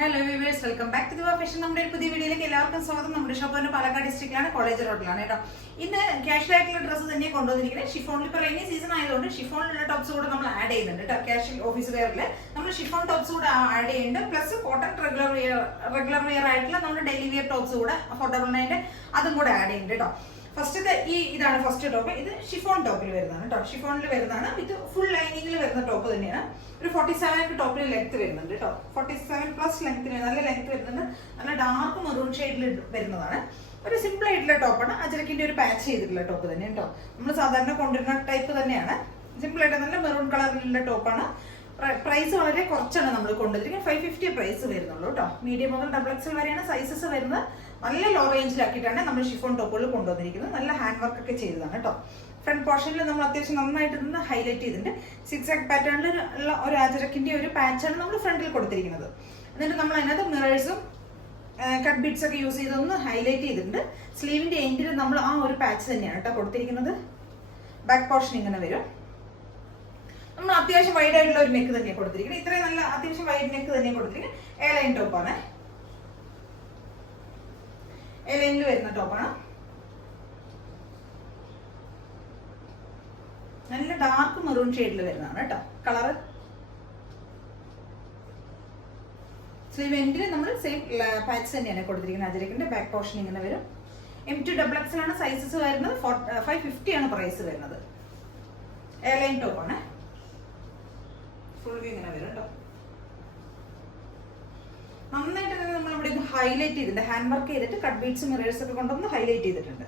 Hello viewers, welcome back to the fashion. നമ്മുടെ ഒരു പുതിയ വീഡിയോയിലേക്ക് എല്ലാവർക്കും സ്വാഗതം. നമ്മുടെ ഷോപ്പ് പാലക്കാട് ഡിസ്ട്രിക്റ്റിലാണ്, കോളേജ് റോഡിലാണ് കേട്ടോ. ഇന്ന് ക്യാഷ്വൽ ആയിട്ടുള്ള ഡ്രസ്സ് തന്നെ കൊണ്ടുവന്നിരിക്കുന്നത്. ഷിഫോണിൽ ഇപ്പോൾ റെയിനി സീസൺ ആയതുകൊണ്ട് ഷിഫോണിലുള്ള ടോപ്സ് കൂടെ നമ്മൾ ആഡ് ചെയ്യുന്നുണ്ട് കേട്ടോ. ക്യാഷ്വൽ ഓഫീസ് വെയറിൽ നമ്മൾ ഷിഫോൺ ടോപ്സ് കൂടെ ആഡ് ചെയ്യുന്നുണ്ട്. പ്ലസ് കോട്ടൺ റെഗുലർ വെയർ ആയിട്ടുള്ള നമ്മുടെ ഡെയിലി വെയർ ടോപ്സ് കൂടെ അഫോർഡബിൾ ആയിട്ട് അതും കൂടെ ആഡ് ചെയ്യുന്നുണ്ട് കേട്ടോ. ഫസ്റ്റത്തെ ഇതാണ് ഫസ്റ്റ് ടോപ്പ്. ഇത് ഷിഫോൺ ടോപ്പിൽ വരുന്നതാണ് കേട്ടോ. ഷിഫോണിൽ വരുന്നതാണ്. ഇത് ഫുൾ ലൈനിങ്ങിൽ വരുന്ന ടോപ്പ് തന്നെയാണ്. ഒരു 47 ടോപ്പിൽ ലെങ്ത് വരുന്നുണ്ട് കേട്ടോ. 47 പ്ലസ് ലെങ്ത്തിന് നല്ല ലെങ്ത് വരുന്നുണ്ട്. നല്ല ഡാർക്ക് മെറൂൺ ഷെയ്ഡിൽ വരുന്നതാണ്. ഒരു സിമ്പിൾ ആയിട്ടുള്ള ടോപ്പാണ്. അജരക്കിന്റെ ഒരു പാച്ച് ചെയ്തിട്ടുള്ള ടോപ്പ് തന്നെ കേട്ടോ. നമ്മൾ സാധാരണ കൊണ്ടുവരുന്ന ടൈപ്പ് തന്നെയാണ്. സിമ്പിൾ ആയിട്ട് നല്ല മെറൂൺ കളറിലുള്ള ടോപ്പാണ്. പ്രൈസ് വളരെ കുറച്ചാണ് നമ്മൾ കൊണ്ടുവന്നിരിക്കുന്നത്. 550 പ്രൈസ് വരുന്നുള്ളൂ കേട്ടോ. മീഡിയം മുതൽ XXL വരെയാണ് സൈസസ് വരുന്നത്. നല്ല ലോ റേഞ്ചിലാക്കിയിട്ടാണ് നമ്മൾ ഷിഫോൺ ടോപ്പുകൾ കൊണ്ടുവന്നിരിക്കുന്നത്. നല്ല ഹാൻഡ് വർക്ക് ഒക്കെ ചെയ്തതാണ് കേട്ടോ. ഫ്രണ്ട് പോർഷനിൽ നമ്മൾ അത്യാവശ്യം നന്നായിട്ട് നിന്ന് ഹൈലൈറ്റ് ചെയ്തിട്ടുണ്ട്. 6 പാറ്റേണിൽ ഉള്ള ഒരു അജരക്കിന്റെ ഒരു പാച്ചാണ് നമ്മൾ ഫ്രണ്ടിൽ കൊടുത്തിരിക്കുന്നത്. എന്നിട്ട് നമ്മൾ അതിനകത്ത് മിറേഴ്സും കട്ട് ബീഡ്സ് ഒക്കെ യൂസ് ചെയ്തൊന്ന് ഹൈലൈറ്റ് ചെയ്തിട്ടുണ്ട്. സ്ലീവിന്റെ എൻഡിൽ നമ്മൾ ആ ഒരു പാച്ച് തന്നെയാണ് കേട്ടോ കൊടുത്തിരിക്കുന്നത്. ബാക്ക് പോർഷൻ ഇങ്ങനെ വരും. നമ്മൾ അത്യാവശ്യം വൈഡ് ആയിട്ടുള്ള ഒരു നെക്ക് തന്നെയാണ് കൊടുത്തിരിക്കുന്നത്. ഇത്രയും നല്ല അത്യാവശ്യം വൈഡ് നെക്ക് തന്നെയാണ് കൊടുത്തിരിക്കുന്നത്. എ ലൈൻ ടോപ്പാണ്. എ ലൈനിൽ വരുന്ന ടോപ്പാണ്. നല്ല ഡാർക്ക് മെറൂൺ ഷെയ്ഡിൽ വരുന്നതാണ് കേട്ടോ കളറ്. സ്ലീവ് എൻഡിൽ നമ്മൾ സെയിം പാച്ച് തന്നെയാണ് കൊടുത്തിരിക്കുന്നത്. അജരക്കിന്റെ ബാക്ക് പോർഷൻ ഇങ്ങനെ വരും. M2 XXL ആണ് സൈസസ് വരുന്നത്. 550 ആണ് പ്രൈസ് വരുന്നത്. എ ലൈൻ ടോപ്പാണ്. ഫുൾ വ്യൂ ഇങ്ങനെ വരും കേട്ടോ. നന്നായിട്ട് തന്നെ നമ്മൾ ഇവിടെ ഹൈലൈറ്റ് ചെയ്തിട്ടുണ്ട്. ഹാൻഡ് വർക്ക് ചെയ്തിട്ട് കട്ട് ബീഡ്സ് മിറേഴ്സ് ഒക്കെ കൊണ്ടൊന്ന് ഹൈലൈറ്റ് ചെയ്തിട്ടുണ്ട്.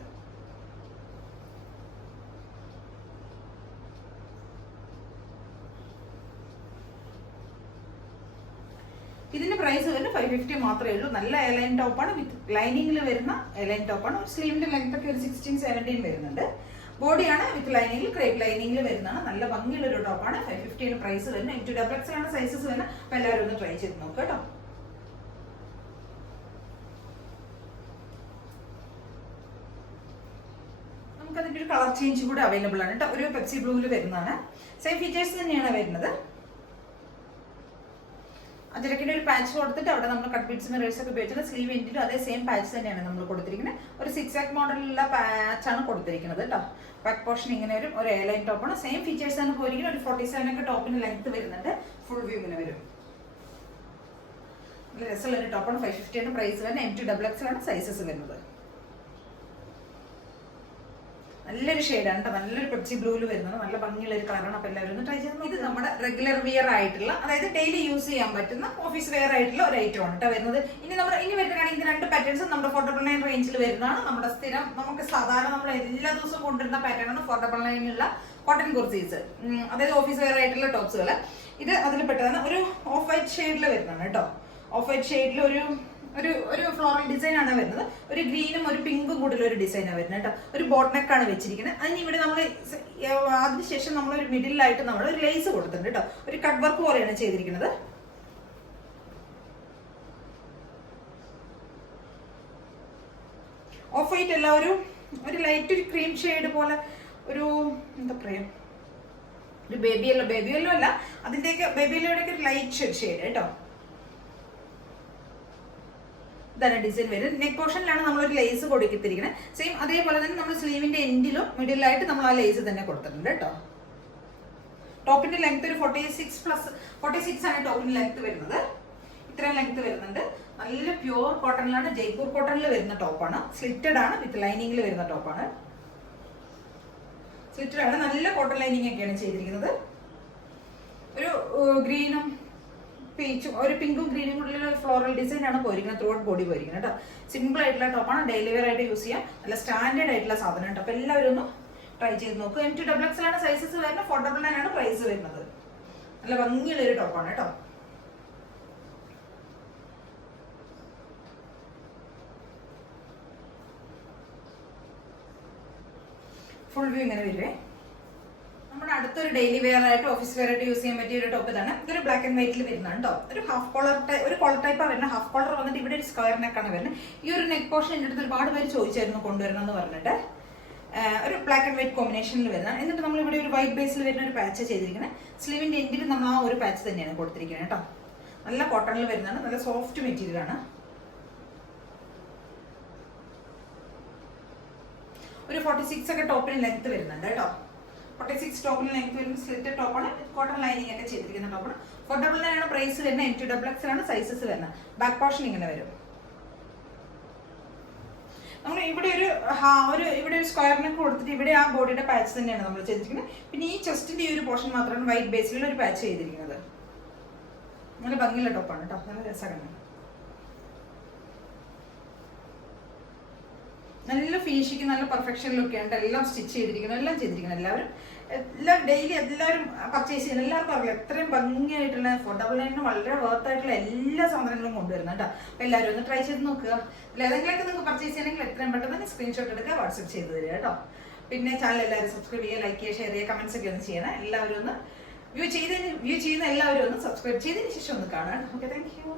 ഇതിന്റെ പ്രൈസ് വരുന്നത് 550 മാത്രമേ ഉള്ളൂ. നല്ല എലൈൻ ടോപ്പാണ്. വിത്ത് ലൈനിങ്ങിൽ വരുന്ന എലൈൻ ടോപ്പാണ്. സ്ലീവിന്റെ ലെങ്ത് ഒക്കെ ഒരു 16-17 വരുന്നുണ്ട്. ബോഡിയാണ് വിത്ത് ലൈനിങ്ങിൽ ക്രേപ്പ് ലൈനിങ്ങിൽ വരുന്നതാണ്. നല്ല ഭംഗിയുള്ള ഒരു ടോപ്പാണ്. 550 പ്രൈസ് വരുന്നത്. M2 XXL ആണ് സൈസസ് വരുന്നത്. അപ്പൊ എല്ലാവരും ഒന്ന് ട്രൈ ചെയ്ത് നോക്കുക കേട്ടോ. നമുക്ക് അതിന്റെ ഒരു കളർ ചേഞ്ച് കൂടെ അവൈലബിൾ ആണ് കേട്ടോ. ഒരു പെപ്സി ബ്ലൂവിൽ വരുന്നതാണ്. സെയിം ഫീച്ചേഴ്സ് തന്നെയാണ് വരുന്നത്. അജരക്കിന്റെ ഒരു പാച്ച് കൊടുത്തിട്ട് അവിടെ നമ്മൾ കട്ട് ബീഡ്സ് മിറേഴ്സ് ഒക്കെ ഉപയോഗിച്ചിട്ട് സ്ലീവ് എൻഡിലും അതേ സെയിം പാച്ച് തന്നെയാണ് നമ്മൾ കൊടുത്തിരിക്കുന്നത്. ഒരു 6 മോഡലുള്ള പാച്ചാണ് കൊടുത്തിരിക്കുന്നത് കേട്ടോ. ബാക്ക് പോർഷൻ ഇങ്ങനെ വരും. ഒരു എ ലൈൻ ടോപ്പാണ്. സെയിം ഫീച്ചേഴ്സ് ആണ് പോയിരിക്കുന്നത്. ഒരു 47 ഒക്കെ ടോപ്പിന് ലെങ്ത് വരുന്നുണ്ട്. ഫുൾ വ്യൂ ഇങ്ങനെ വരും. നല്ല രസമുള്ള ഒരു ടോപ്പാണ്. 550 ആണ് പ്രൈസ് വരുന്നത്. M2 XXL ആണ് സൈസസ് വരുന്നത്. നല്ലൊരു ഷെയ്ഡാണ് കേട്ടോ. നല്ലൊരു പെപ്സി ബ്ലൂവിൽ വരുന്നത്. നല്ല ഭംഗിയുള്ള ഒരു കളറാണ്. അപ്പൊ എല്ലാവരും ഒന്ന് ട്രൈ ചെയ്ത്. ഇത് നമ്മുടെ റെഗുലർ വെയർ ആയിട്ടുള്ള, അതായത് ഡെയിലി യൂസ് ചെയ്യാൻ പറ്റുന്ന ഓഫീസ് വെയർ ആയിട്ടുള്ള ഒരു ഐറ്റം ആണ് കേട്ടോ വരുന്നത്. ഇനി വരുന്നതാണെങ്കിൽ 2 പാറ്റേൺസ് നമ്മുടെ 499 റേഞ്ചിൽ വരുന്നതാണ്. നമ്മുടെ സ്ഥിരം നമുക്ക് സാധാരണ നമ്മൾ എല്ലാ ദിവസവും കൊണ്ടുവരുന്ന പാറ്റേൺ ആണ് 499 കോട്ടൺ കുർത്തീസ്, അതായത് ഓഫീസ് വെയർ ആയിട്ടുള്ള ടോപ്സുകൾ. ഇത് അതിൽ പെട്ടതാണ്. ഒരു ഓഫ് വൈറ്റ് ഷെയ്ഡിൽ വരുന്നതാണ് കേട്ടോ. ഓഫ് വൈറ്റ് ഷെയ്ഡിൽ ഒരു ഫ്ലോറൽ ഡിസൈൻ ആണ് വരുന്നത്. ഒരു ഗ്രീനും ഒരു പിങ്കും കൂടിയുള്ള ഒരു ഡിസൈനാണ് വരുന്നത് കേട്ടോ. ഒരു ബോട്ട് നെക്കാണ് വെച്ചിരിക്കുന്നത്. അതിന് ഇവിടെ നമ്മൾ അതിനുശേഷം നമ്മൾ ഒരു മിഡിലായിട്ട് നമ്മൾ ഒരു ലേസ് കൊടുത്തിട്ടുണ്ട് കേട്ടോ. ഒരു കട്ട് വർക്ക് പോലെയാണ് ചെയ്തിരിക്കുന്നത്. ഓഫ് വൈറ്റ് അല്ല, ഒരു ലൈറ്റ് ഒരു ക്രീം ഷെയ്ഡ് പോലെ ഒരു എന്താ പറയാ, ഒരു ബേബി യെല്ലോ അല്ല, അതിന്റെയൊക്കെ ബേബി യെല്ലോയുടെയൊക്കെ ഒരു ലൈറ്റ് ഷെയ്ഡ് കേട്ടോ. ഇതാണ് ഡിസൈൻ വരുന്നത്. നെക്ക് പോർഷനിലാണ് നമ്മൾ ഒരു ലേസ് കൊടുത്തിരിക്കുന്നത്. സെയിം അതേപോലെ തന്നെ നമ്മൾ സ്ലീവിന്റെ എൻഡിലും മിഡിലായിട്ട് നമ്മൾ ആ ലേസ് തന്നെ കൊടുത്തിട്ടുണ്ട് കേട്ടോ. ടോപ്പിന്റെ ലെങ്ത് ഒരു 46 ആണ് ടോപ്പിന്റെ ലെങ്ത് വരുന്നത്. ഇത്രയും ലെങ്ത് വരുന്നുണ്ട്. നല്ല പ്യൂർ കോട്ടണിലാണ്, ജയ്പൂർ കോട്ടണിൽ വരുന്ന ടോപ്പാണ്. സ്ലിറ്റഡ് ആണ്, വിത്ത് ലൈനിങ്ങിൽ വരുന്ന ടോപ്പാണ്. സ്ലിറ്റഡ് ആണ്. നല്ല കോട്ടൺ ലൈനിങ് ഒക്കെയാണ് ചെയ്തിരിക്കുന്നത്. ഒരു ഗ്രീനും പീച്ചും ഒരു പിങ്കും ഗ്രീനും കൂടിയുള്ള ഫ്ലോറൽ ഡിസൈൻ ആണ് പോയിരിക്കുന്നത്. ത്രൂ ഔട്ട് ബോഡി പോയിരിക്കുന്നത് കേട്ടോ. സിമ്പിൾ ആയിട്ടുള്ള ടോപ്പാണ്. ഡെയിലി വെയർ ആയിട്ട് യൂസ് ചെയ്യാം. നല്ല സ്റ്റാൻഡേർഡ് ആയിട്ടുള്ള സാധനം കേട്ടോ. അപ്പൊ എല്ലാവരും ഒന്ന് ട്രൈ ചെയ്ത് നോക്കുക. M2 XXL ആണ് സൈസസ് വരുന്നത്. 499 ആണ് പ്രൈസ് വരുന്നത്. നല്ല ഭംഗിയുള്ള ഒരു ടോപ്പാണ് കേട്ടോ. ഫുൾ വ്യൂ ഇങ്ങനെ വരുവേ. നമ്മുടെ അടുത്തൊരു ഡെയിലി വെയർ ആയിട്ട് ഓഫീസ് വെയർ ആയിട്ട് യൂസ് ചെയ്യാൻ പറ്റിയ ഒരു ടോപ്പ് ഇതാണ്. ഇതൊരു ബ്ലാക്ക് ആൻഡ് വൈറ്റിൽ വരുന്നതാണ് കേട്ടോ. ഒരു ഹാഫ് കോളർ ഒരു കോളർ ടൈപ്പാണ് വരുന്നത്. ഹാഫ് കോളർ വന്നിട്ട് ഇവിടെ ഒരു സ്ക്വയർ നെക്കാണ് വരുന്നത്. ഈ ഒരു നെക്ക് പോർഷൻ എൻ്റെ അടുത്ത് ഒരുപാട് പേര് ചോദിച്ചായിരുന്നു കൊണ്ടുവരണം എന്ന് പറഞ്ഞിട്ട്. ഒരു ബ്ലാക്ക് ആൻഡ് വൈറ്റ് കോമ്പിനേഷനിൽ വരുന്നതാണ്. എന്നിട്ട് നമ്മൾ ഇവിടെ ഒരു വൈറ്റ് ബേസിൽ വരുന്ന ഒരു പാച്ച് ചെയ്തിരിക്കുന്നത്. സ്ലീവിന്റെ എൻഡിൽ നമ്മൾ ആ ഒരു പാച്ച് തന്നെയാണ് കൊടുത്തിരിക്കുന്നത് കേട്ടോ. നല്ല കോട്ടണിൽ വരുന്നതാണ്, നല്ല സോഫ്റ്റ് മെറ്റീരിയൽ ആണ്. ഒരു 46 ഒക്കെ ടോപ്പിന് ലെങ്ത് വരുന്നുണ്ട് കേട്ടോ. 46 ടോപ്പിന് ലെങ്ത് വരുന്ന സ്ലിറ്റഡ് ടോപ്പാണ്, കോട്ടൺ ലൈനിങ് ഒക്കെ ചെയ്തിരിക്കുന്ന ടോപ്പാണ്. 499 ആണ് പ്രൈസ് വരുന്നത്. M2XX ആണ് സൈസസ് വരുന്നത്. ബാക്ക് പോർഷൻ ഇങ്ങനെ വരും. നമ്മൾ ഇവിടെ ഒരു സ്ക്വയർ നെക്ക് കൊടുത്തിട്ട് ഇവിടെ ആ ബോഡിയുടെ പാച്ച് തന്നെയാണ് നമ്മൾ ചെയ്തിരിക്കുന്നത്. പിന്നെ ഈ ചെസ്റ്റിന്റെ ഈ ഒരു പോർഷൻ മാത്രമാണ് വൈറ്റ് ബേസിലുള്ള ഒരു പാച്ച് ചെയ്തിരിക്കുന്നത്. നല്ല ഭംഗിയുള്ള ടോപ്പാണ് കേട്ടോ, നല്ല രസമാണ്. നല്ല ഫിനിഷിങ്, നല്ല പെർഫെക്ഷനിലൊക്കെ ഉണ്ട്. എല്ലാം സ്റ്റിച്ച് ചെയ്തിരിക്കണം, എല്ലാം ചെയ്തിരിക്കണം. എല്ലാം ഡെയിലി എല്ലാവരും പർച്ചേസ് ചെയ്യുന്നത് എല്ലാവർക്കും അറിയില്ല. എത്രയും ഭംഗിയായിട്ടുള്ള 499 വളരെ വർത്തായിട്ടുള്ള എല്ലാ സാധനങ്ങളും കൊണ്ടുവരുന്നത് കേട്ടോ. അപ്പോൾ എല്ലാവരും ഒന്ന് ട്രൈ ചെയ്ത് നോക്കുക. ഏതെങ്കിലുമൊക്കെ നിങ്ങൾക്ക് പർച്ചേസ് ചെയ്യണമെങ്കിൽ എത്രയും പെട്ടെന്ന് തന്നെ സ്ക്രീൻഷോട്ട് എടുക്കുക, വാട്സപ്പ് ചെയ്ത് തരിക കേട്ടോ. പിന്നെ ചാനൽ എല്ലാവരും സബ്സ്ക്രൈബ് ചെയ്യുക, ലൈക്ക് ചെയ്യുക, ഷെയർ ചെയ്യുക, കമൻസ് ഒക്കെ ഒന്ന് ചെയ്യണം. എല്ലാവരും ഒന്ന് വ്യൂ ചെയ്യുന്ന എല്ലാവരും ഒന്ന് സബ്സ്ക്രൈബ് ചെയ്തതിന് ശേഷം ഒന്ന് കാണാം. Okay, thank you.